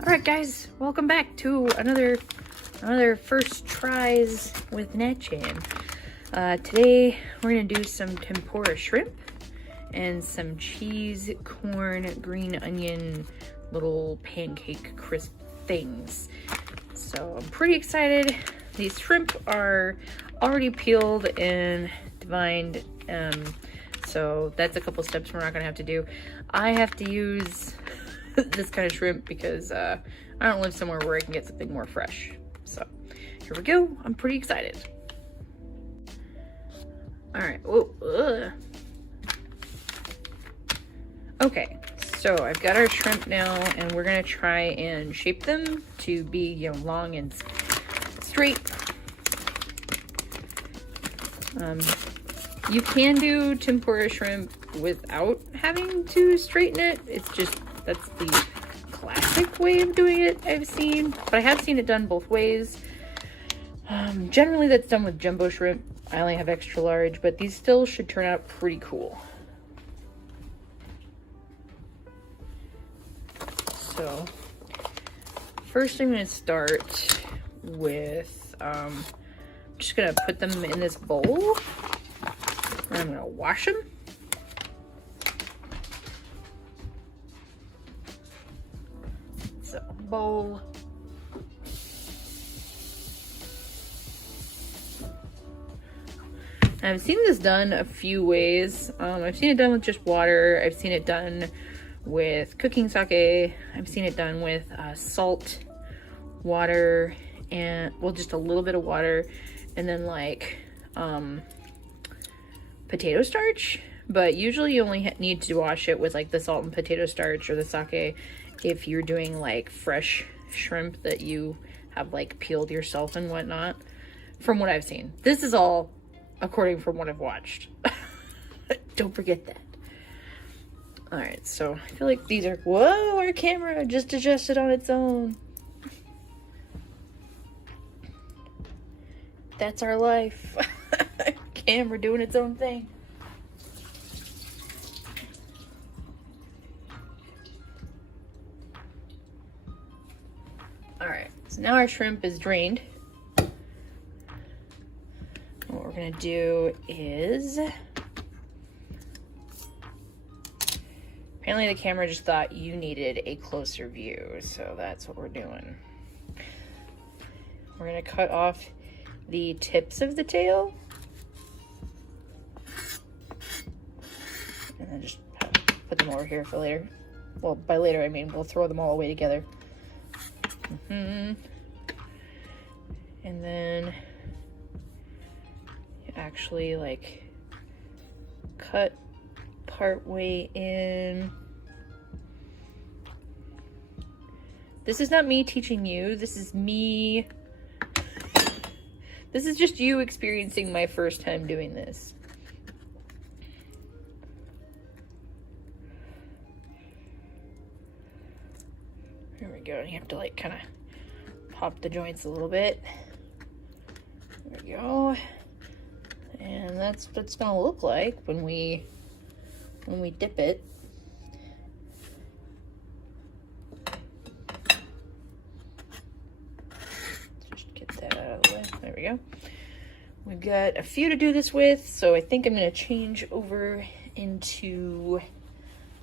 Alright guys, welcome back to another first tries with Natchan. Today we're gonna do some tempura shrimp and some cheese, corn, green onion, little pancake crisp things. So I'm pretty excited. These shrimp are already peeled and divined, so that's a couple steps we're not gonna have to do. I have to use this kind of shrimp because I don't live somewhere where I can get something more fresh. So here we go. I'm pretty excited. All right. Whoa. Okay, so I've got our shrimp now, and we're gonna try and shape them to be, you know, long and straight. You can do tempura shrimp without having to straighten it. It's just that's the classic way of doing it I've seen, but I have seen it done both ways. Generally that's done with jumbo shrimp. I only have extra large, but these still should turn out pretty cool. So first I'm going to start with, just going to put them in this bowl, and I'm going to wash them. So, bowl. I've seen this done a few ways. I've seen it done with just water. I've seen it done with cooking sake. I've seen it done with salt, water, and, well, just a little bit of water, and then like potato starch. But usually you only need to wash it with like the salt and potato starch or the sake if you're doing like fresh shrimp that you have like peeled yourself and whatnot, from what I've seen. This is all according from what I've watched. Don't forget that. All right, so I feel like these are, whoa, our camera just adjusted on its own. That's our life. Camera doing its own thing. Alright, so now our shrimp is drained. What we're gonna do is, apparently the camera just thought you needed a closer view, so that's what we're doing. We're gonna cut off the tips of the tail, and then just put them over here for later. Well, by later I mean we'll throw them all away together. And then you actually like cut part way in. This is not me teaching you, this is me. This is just you experiencing my first time doing this. There we go. You have to like kind of pop the joints a little bit. There we go. And that's what it's gonna look like when we dip it. Just get that out of the way. There we go. We've got a few to do this with, so I think I'm gonna change over into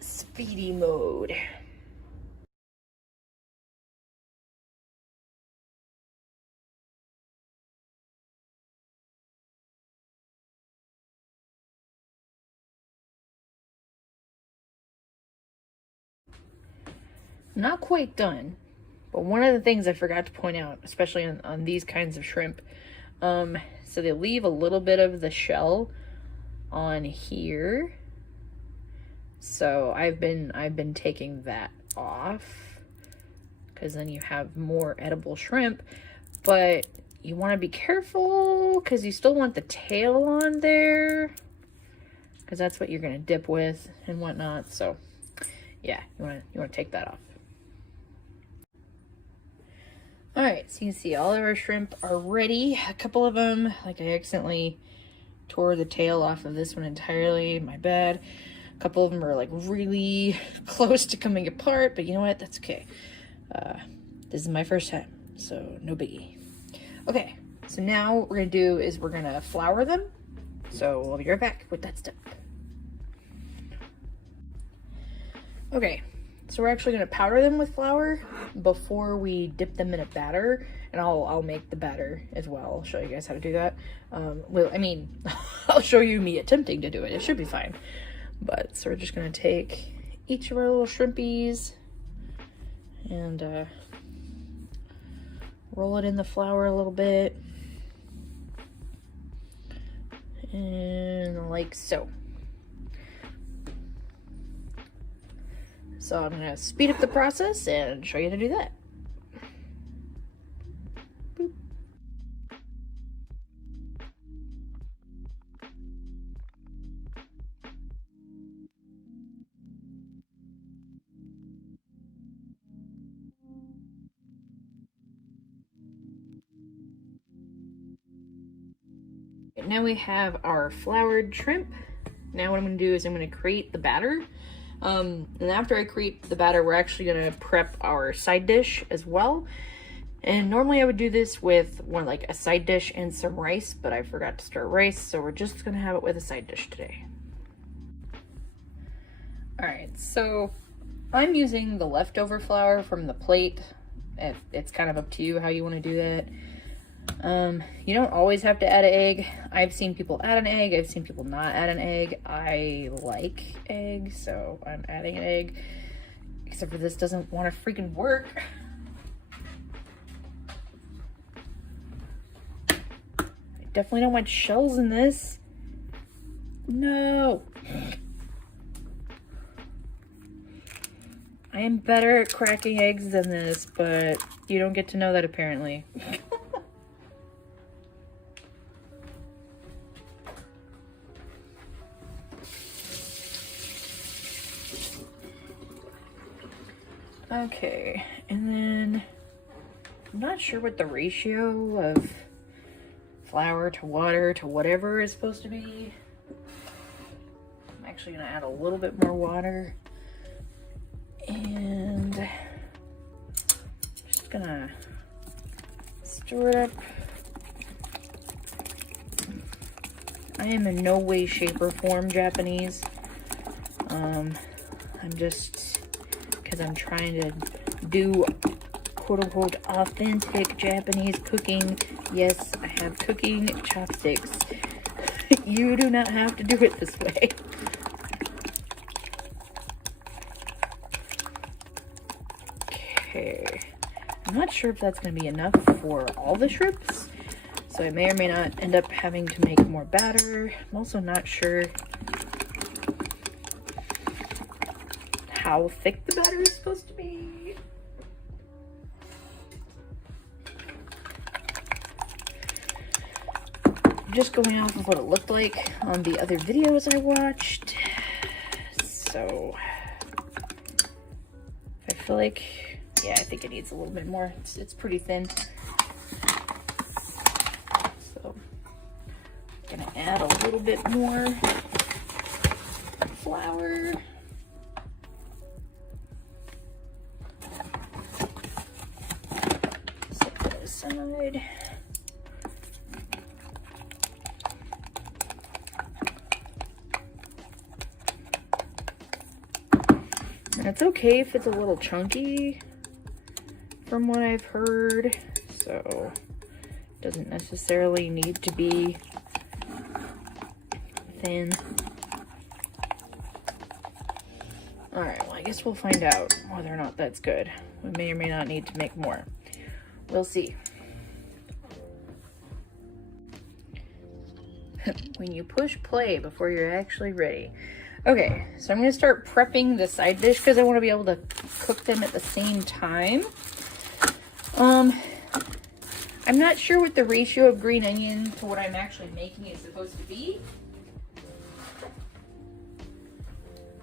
speedy mode. Not quite done, but one of the things I forgot to point out, especially on these kinds of shrimp, so they leave a little bit of the shell on here. So I've been taking that off, because then you have more edible shrimp, but you want to be careful because you still want the tail on there, because that's what you're going to dip with and whatnot. So yeah, you want to take that off. All right, so you can see all of our shrimp are ready. A couple of them, like I accidentally tore the tail off of this one entirely, my bad. A couple of them are like really close to coming apart, but you know what, that's okay. This is my first time, so no biggie. Okay, so now what we're gonna do is we're gonna flour them. So we'll be right back with that step. Okay, so we're actually gonna powder them with flour before we dip them in a batter, and I'll make the batter as well. I'll show you guys how to do that. Well, I mean, I'll show you me attempting to do it. It should be fine. But so we're just gonna take each of our little shrimpies and roll it in the flour a little bit, and like so. So I'm gonna speed up the process and show you how to do that. Boop. Now we have our floured shrimp. Now what I'm going to do is I'm going to create the batter. And after I create the batter, we're actually going to prep our side dish as well. And normally I would do this with like a side dish and some rice, but I forgot to start rice, so we're just going to have it with a side dish today. Alright, so I'm using the leftover flour from the plate. It's kind of up to you how you want to do that. You don't always have to add an egg. I've seen people add an egg. I've seen people not add an egg. I like egg, so I'm adding an egg. Except for this doesn't want to freaking work. I definitely don't want shells in this. No. I am better at cracking eggs than this, but you don't get to know that apparently. Okay, and then I'm not sure what the ratio of flour to water to whatever is supposed to be. I'm actually gonna add a little bit more water, and just gonna stir it up. I am in no way, shape, or form Japanese. I'm just, because I'm trying to do quote-unquote authentic Japanese cooking. Yes, I have cooking chopsticks. You do not have to do it this way. Okay, I'm not sure if that's going to be enough for all the shrimps, so I may or may not end up having to make more batter. I'm also not sure how thick the batter is supposed to be. I'm just going off of what it looked like on the other videos I watched. So I feel like, yeah, I think it needs a little bit more. It's pretty thin. So I'm gonna add a little bit more flour. Set that aside. And it's okay if it's a little chunky from what I've heard, so it doesn't necessarily need to be thin. Alright, well I guess we'll find out whether or not that's good. We may or may not need to make more. We'll see. When you push play before you're actually ready. Okay, so I'm going to start prepping the side dish because I want to be able to cook them at the same time. I'm not sure what the ratio of green onion to what I'm actually making is supposed to be.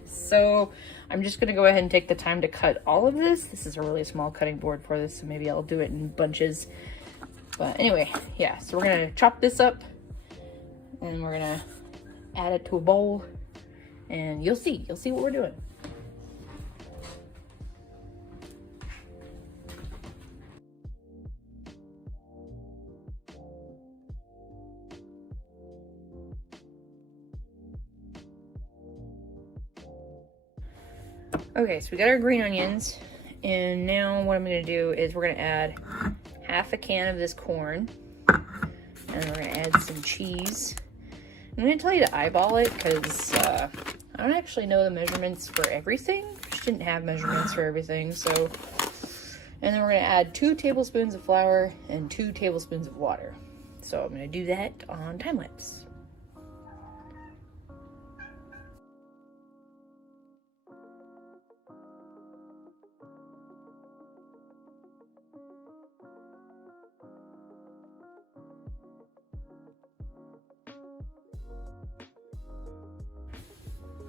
So I'm just going to go ahead and take the time to cut all of this. This is a really small cutting board for this, so maybe I'll do it in bunches. But anyway, yeah, so we're going to chop this up and we're going to add it to a bowl. And you'll see what we're doing. Okay, so we got our green onions, and now what I'm gonna do is we're gonna add half a can of this corn, and we're gonna add some cheese. I'm gonna tell you to eyeball it because I don't actually know the measurements for everything. Just didn't have measurements for everything, so. And then we're gonna add 2 tablespoons of flour and 2 tablespoons of water. So I'm gonna do that on time lapse.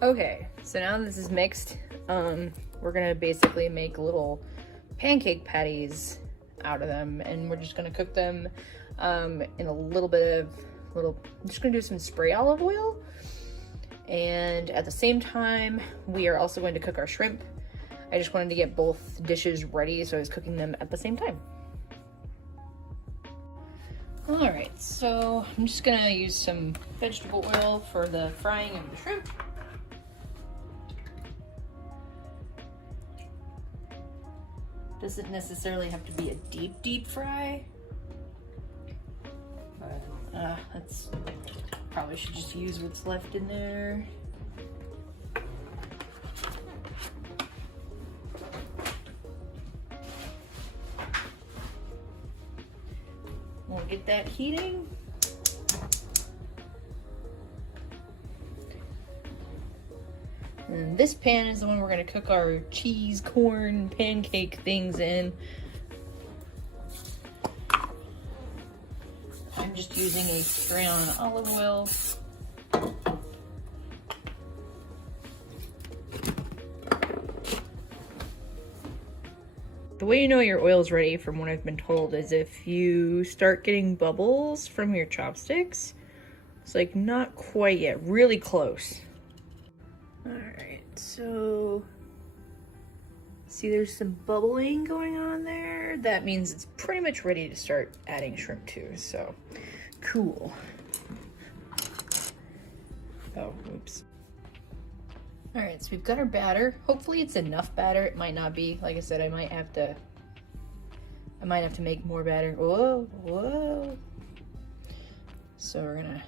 Okay, so now this is mixed, we're gonna basically make little pancake patties out of them, and we're just gonna cook them in a little bit of I'm just gonna do some spray olive oil, and at the same time we are also going to cook our shrimp. I just wanted to get both dishes ready, so I was cooking them at the same time. Alright, so I'm just gonna use some vegetable oil for the frying of the shrimp. Doesn't necessarily have to be a deep fry, but that's probably should just use what's left in there. We'll get that heating. And this pan is the one we're gonna cook our cheese, corn, pancake things in. I'm just using a spray on olive oil. The way you know your oil's ready, from what I've been told, is if you start getting bubbles from your chopsticks. It's like not quite yet, really close. Alright, so see there's some bubbling going on there. That means it's pretty much ready to start adding shrimp to, so cool. Oh, oops. Alright, so we've got our batter. Hopefully it's enough batter. It might not be. Like I said, I might have to make more batter. Whoa. So we're gonna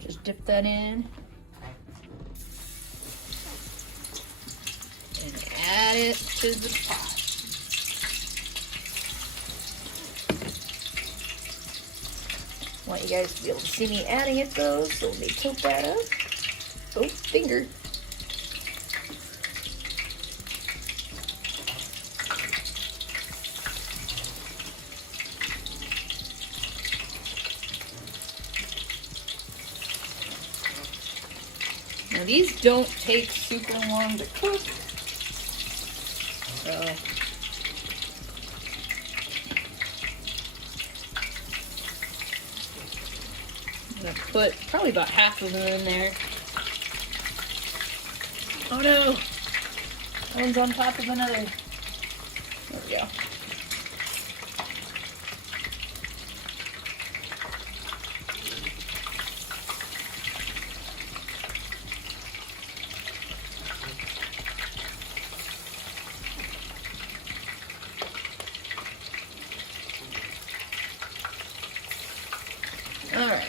just dip that in. And add it to the pot. I want you guys to be able to see me adding it though, so let me tilt that up. Oh, finger. Now these don't take super long to cook. So I'm gonna put probably about half of them in there. Oh no! One's on top of another. There we go. All right.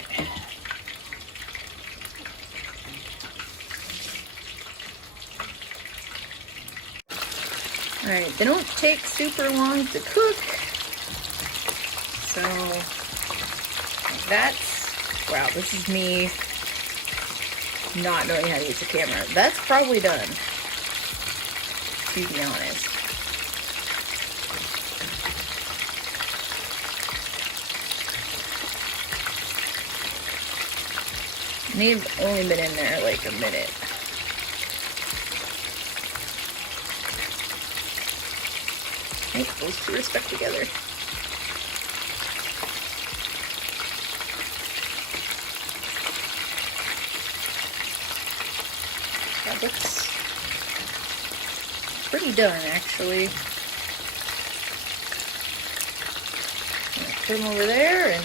All right, they don't take super long to cook. So that's, wow, this is me not knowing how to use the camera. That's probably done, to be honest. They've only been in there like a minute. I think those two are stuck together. That looks pretty done, actually. I'm gonna put them over there and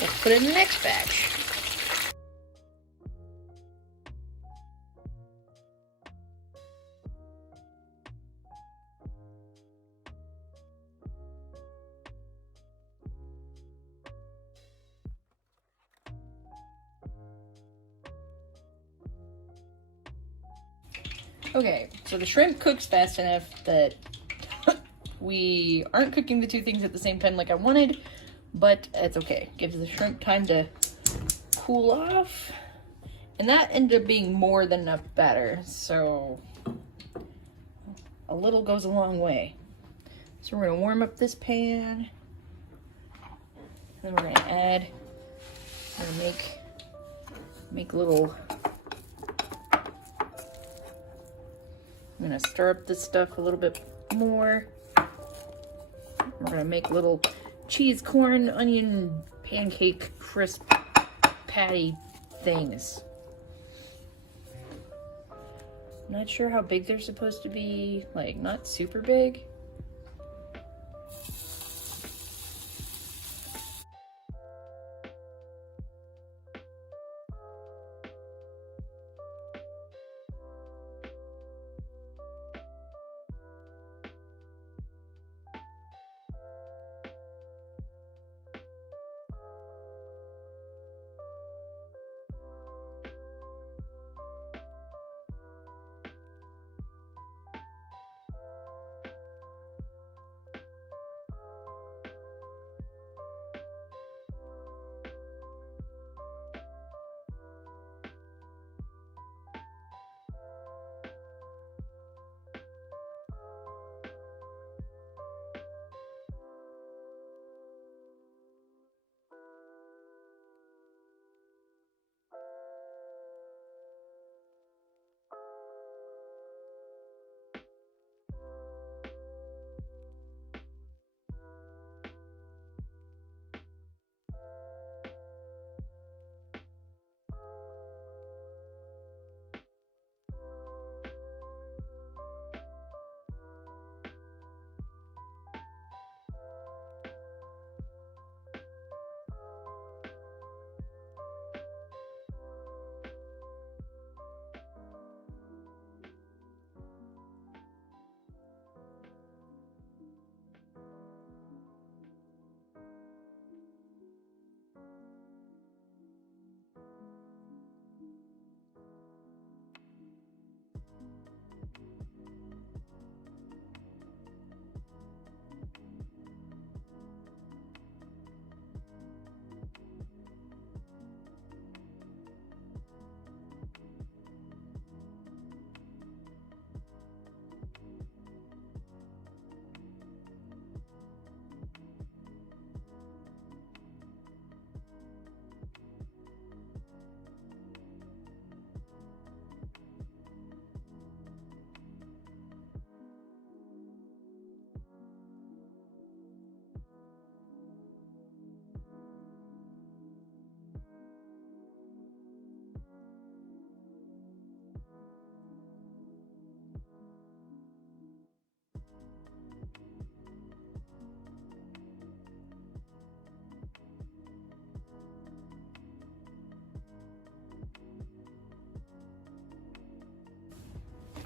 we'll put in the next batch. Okay, so the shrimp cooks fast enough that we aren't cooking the two things at the same time like I wanted, but it's okay. Gives the shrimp time to cool off. And that ended up being more than enough batter, so a little goes a long way. So we're gonna warm up this pan. Then we're gonna add, we're gonna make little, I'm gonna stir up this stuff a little bit more. We're gonna make little cheese, corn, onion, pancake, crisp patty things. Not sure how big they're supposed to be, like not super big.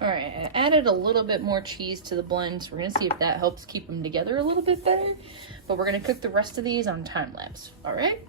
All right, I added a little bit more cheese to the blend, so we're gonna see if that helps keep them together a little bit better. But we're gonna cook the rest of these on time lapse, all right?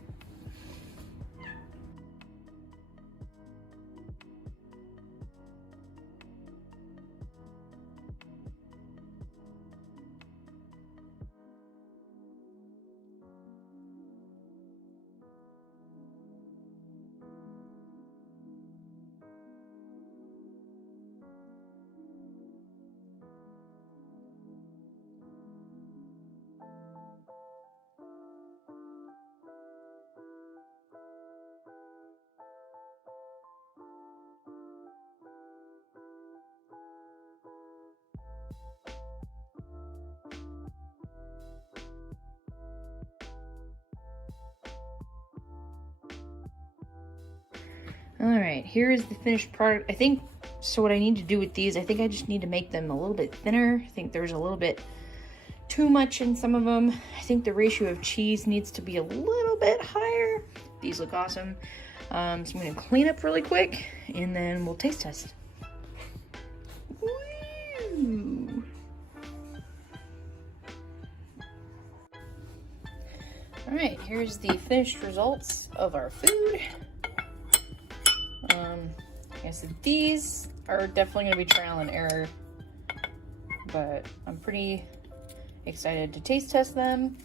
All right, here is the finished product. I think, so what I need to do with these, I think I just need to make them a little bit thinner. I think there's a little bit too much in some of them. I think the ratio of cheese needs to be a little bit higher. These look awesome. So I'm gonna clean up really quick and then we'll taste test. Woo. All right, here's the finished results of our food. I said these are definitely gonna be trial and error, but I'm pretty excited to taste test them.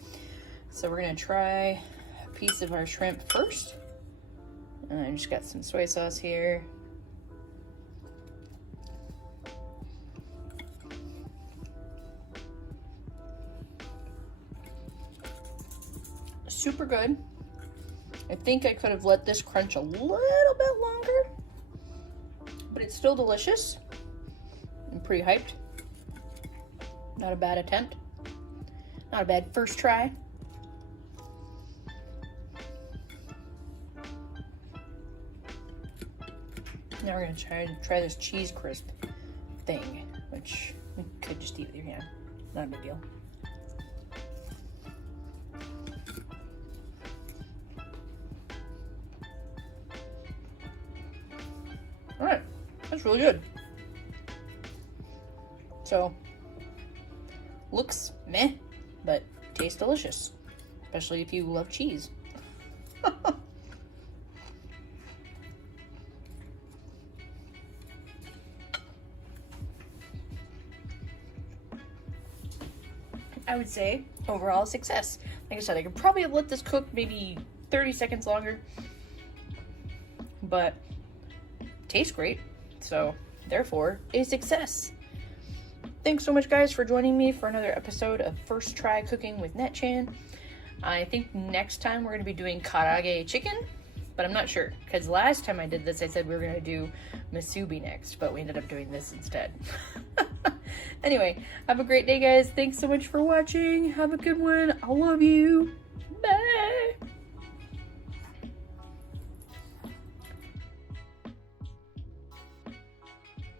So we're gonna try a piece of our shrimp first. And I just got some soy sauce here. Super good. I think I could have let this crunch a little bit longer, but it's still delicious. I'm pretty hyped. Not a bad attempt. Not a bad first try. Now we're gonna try this cheese crisp thing, which we could just eat with your hand. Not a big deal. All right, that's really good. So, looks meh, but tastes delicious, especially if you love cheese. I would say overall success. Like I said, I could probably have let this cook maybe 30 seconds longer, but tastes great, so therefore a success. Thanks so much, guys, for joining me for another episode of First Try Cooking with Natchan. I think next time we're going to be doing karaage chicken, but I'm not sure, because last time I did this I said we were going to do musubi next, but we ended up doing this instead. Anyway, have a great day, guys. Thanks so much for watching. Have a good one. I love you. Bye.